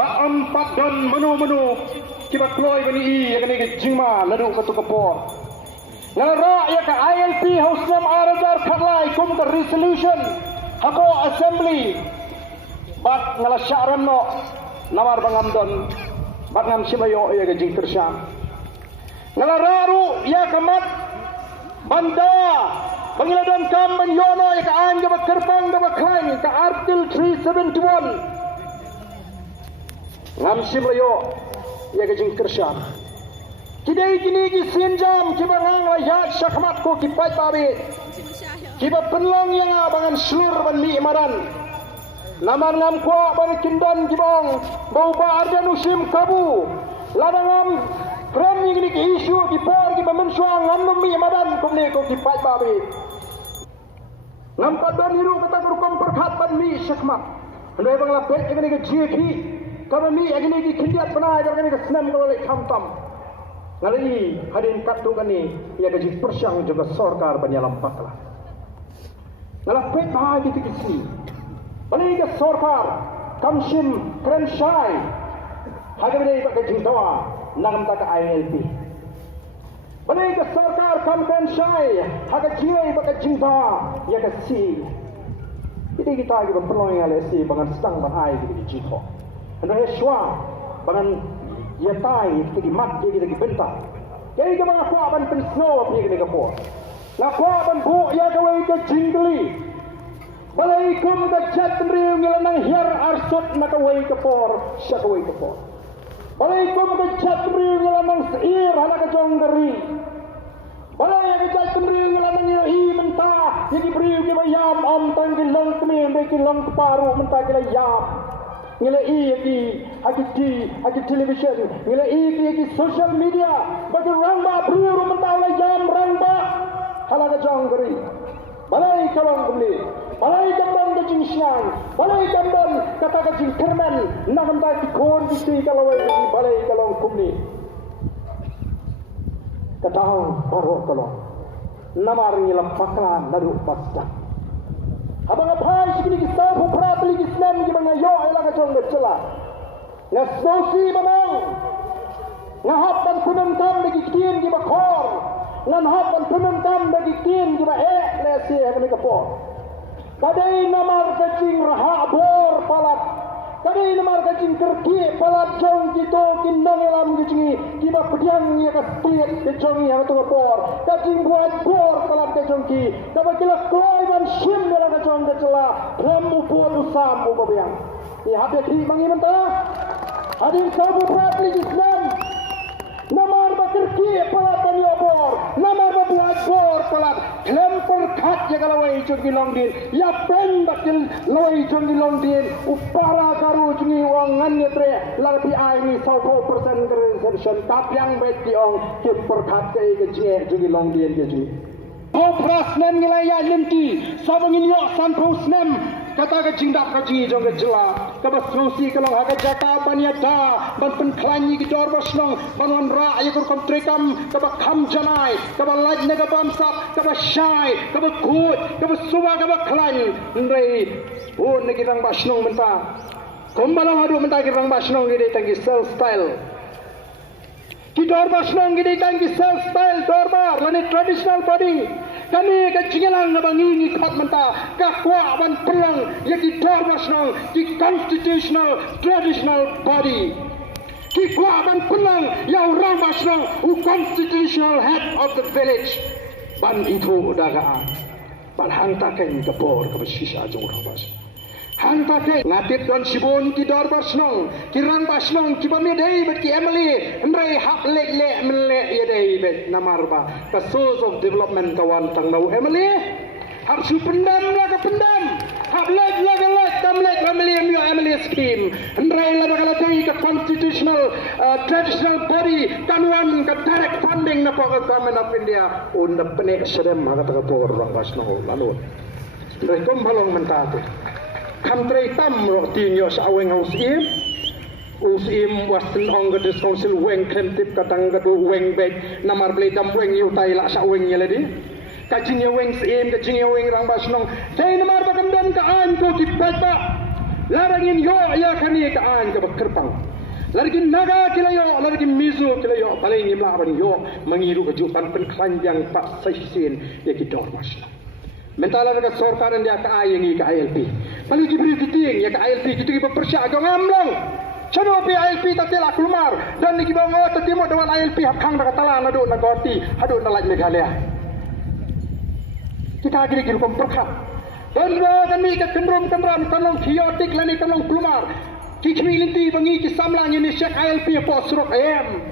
ba empat don menu kiba kloy bani I yakni ke jingma ladu katu kapor ngara ya ka ILP hausnam aradar khatlai kum the resolution hako assembly bat ngala syaram no namar bangam don bat ngam simayo ya ke jing tersyam ngala raru ya kamat banda Bangladan kam menyono ya ka anja bakerbang da baklain ka artikel 371 ngam simayo ya ke jing tersyam kidai kini ki sinjam ki bangang layat syakmat ko ki pai babe ki ba penlang yang abangan slur ban mi maran namar ngam ko ban kindan ki bong bau ba ardan usim kabu ladangam kram ni ki isu ki por ki bamensuang ngam mi maran ko ne ko ki pai babe ngam padan hiru kata kurkom perkhat ban mi syakmat andai bang la pet ni ki jeki kami mi agni ki kindiat banai kan ni senam ko le khamtam ngalai hadin katu kani ya gaji persyang juga sorkar banyalam pakla ngalah pet bahagi tikisi balai ke sorkar kamshim kremshai hagabei pak gaji tawa nagam tak ILP balai ke sorkar kamshai hagaji pak gaji tawa ya kasi ini kita lagi berpeluang yang lesi bangan sang banai di jiko andai shwa bangan ya tai ki mat ki ki benta kei ka mga kuaban pen snow pi ki ka po na kuaban bu ya ka wei ka jingli balai kum ka chat riu ngila nang hier arsot na ka wei ka por sya ka wei ka por balai kum ka chat riu ngila nang seir hala ka jong gari balai ka chat riu ngila nang hi menta ki riu ki bayam om tang ki long kmi be ki long paru menta ki la yam ngila agi television ngila agi social media bagi rangba buru mentala jam rangba halaga jonggeri balai kalong kumli balai kambon ke jingsyang balai kambon kata ke jing kerman nagam ta tikon kisi kalawai balai kalong kumli katang baru kalong namar ngila pakla nadu pasca abang apa sih ni kita pupra beli Islam di mana yo elah kacang bercela ngasnosi manang ngahapan penentam bagi kian di bakor ngahapan penentam bagi kian di bae nasi yang ni kapor kadai namar kacing raha bor palat kadai namar kacing kerki palat jong gitu kindang elam kacing kiba pediang ya kastiat kacang yang tu kapor kacing buat bor palat kacang ki kaba kila koi man shim dera kacang kacela ramu buat usam ubabiang ni habis hi mangi mentah hadir sabu pratli Islam namar bakerki palat pani obor namar buat bor palat lempur khat ya kalawai chungi longdin ya pen bakil lawai chungi longdin upara karu chungi wang nganyetre larbi ai ni 100% reservation tapiang beti ong kipur khat ke chungi longdin ke chungi oh prasnem ngilaya limki sabangin yo san prosnem kata ke jingdak ka jingi jong ke jela ka basrosi kalong ha ka jaka banyada ban pen klanyi ki dor basnong banwan ra ay kur kom trekam ka ba kham janai ka ba laj ne ka bamsap ka ba shai ka ba khut ka ba suwa ka ba klan ndrei un ne ki rang basnong menta kombalang adu menta ki rang basnong gi dei tangi self style ki dor basnong gi dei tangi self style dorbar lani traditional body kami kecinggalan nabangi ni khat menta ka kwa ban perang yaki national ki constitutional traditional body ki kwa ban perang ya orang national u constitutional head of the village ban itu dagaan ban hantaken ke por ke sisa jong rabas hantaken ngatit don sibon ki dor basnong ki rang basnong ki bamedei bet ki emily ndrei hak le mele yedei bet namarba the source of development kawan tang nau emily hak su pendam la ka pendam hak le tamlet emily scheme ndrei la kala dei ka constitutional traditional body kanwan ka direct funding na pokok government of India un the penek sedem ha ka por rang basnong lalu ndrei kom balong mentate Country tam rotin yo sa aweng usim wasen ong gadis council weng kremtip katang gadu weng beg namar play tam weng yu tai la sa weng yeledi kacing yo weng sim kacing yo weng rang basnong dai namar bakam dan ka an ko ki pata larangin yo ya kani ka an ka kerpang largin naga kilayo largin mizu kilayo paling imla ban yo mengiru kejutan penklanjang pak saisin ya ki dormas mentala ka sorkar dia ka ayengi ka ILP paling diberi titing ya ka ILP gitu ki bersya agak ngamlong chano pi ILP tatela kulmar dan ni kibango tatimo dengan ILP hakang daga tala nado nagoti hado nalaj Meghalaya kita agri ki rupam perkhat dan kami ke kendrom kanong kiotik lani kanong kulmar kikmi linti bangi ki samlang ini Sheikh ILP po surok ayam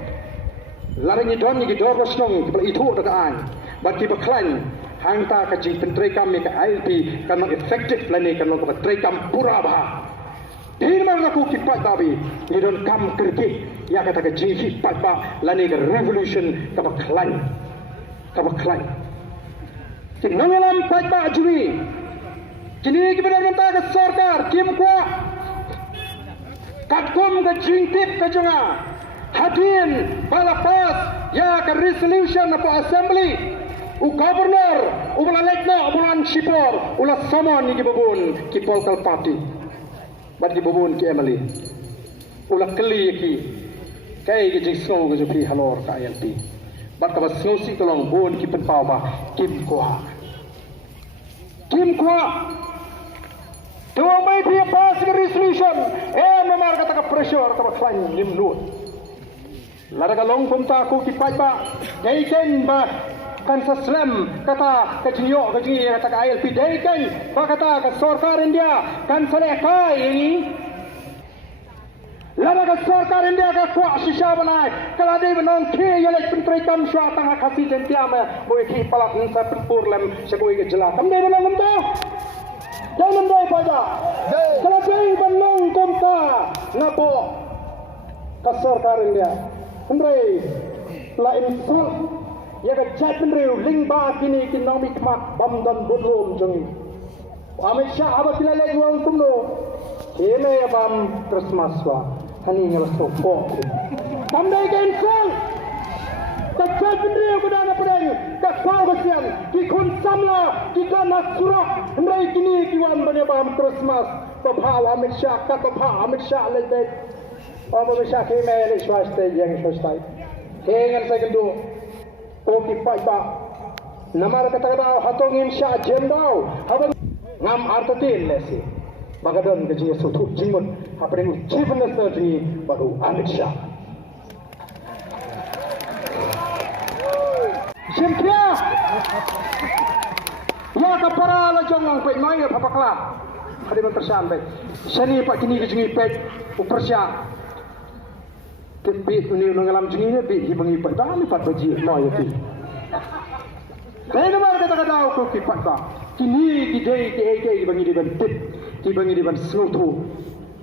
larang idon ni gidor rosnong kepala itu dagaan bati baklan hangta ka jing pentrai kami ke ILP kanong efektif lani kanong pentrai kam pura bah Dirman aku kipat babi idon kam kerki ya kata ka jing kipat ba lani ke revolution ka baklan Nangalam pajak juri kini kita minta ke sarkar kim kuat katkum ke jingtip ke junga hadin balapas ya ke resolution apa assembly u governor u balalekna bulan sipor ulah samon ni babun ki political party bad ki babun ki emali ulah keli ki kai ki jing snow ke jupi halor ka ILP bad ka snow si tolong bon ki penpau ba kim kuat Tuang may pia pass ke resolution memar kata ke pressure kata klan nimnut lara long kumta ku kipai ba daiken ba kan sa slam kata ke jinyo ke jingi kata ke ILP daiken ba kata ke sarkar India kan sa lekai ini lara ke sarkar India ka kuat shisha banai kala dei benong ke yelek pentrai kam shwa tanga khasi jentiama boy ki palak sa pur lem segoi ke jela kam dei benong kumta jangan dai pada kalau dei benong kumta ngapo ka sarkar India pentrai lain sul ya ka chat pentrai lingba kini kinomi kmak bam dan budlum jeng Amit Shah abak kilale juang kumno kene abam terus maswa hani ngel sopo tamdai kain sang kacau bendera kudana pedang kacau besian kikun samla kikana surah hendai kini kiwan banyabam terus mas babha Amit Shah kat babha Amit Shah lebet Amit Shah kime le swastai yang swastai hengan segendu koki pai ba namar kata-kata hatongin Shah jendau habang ngam artatin lesi Bagadon ke jenis suatu jimun apa yang chief minister ini baru Amit Shah. Simpia, ya kapara la jongang pek mai apa pakla. Ada mentersan pek. Seni pak kini ke jengi pek upersya. Kebit ni mengalam jengi ni bit hibangi pek dah lipat baji mai itu. Saya nama kata-kata aku kipat ba. Kini kidai bangi di bentit. Di bangi di ban selutu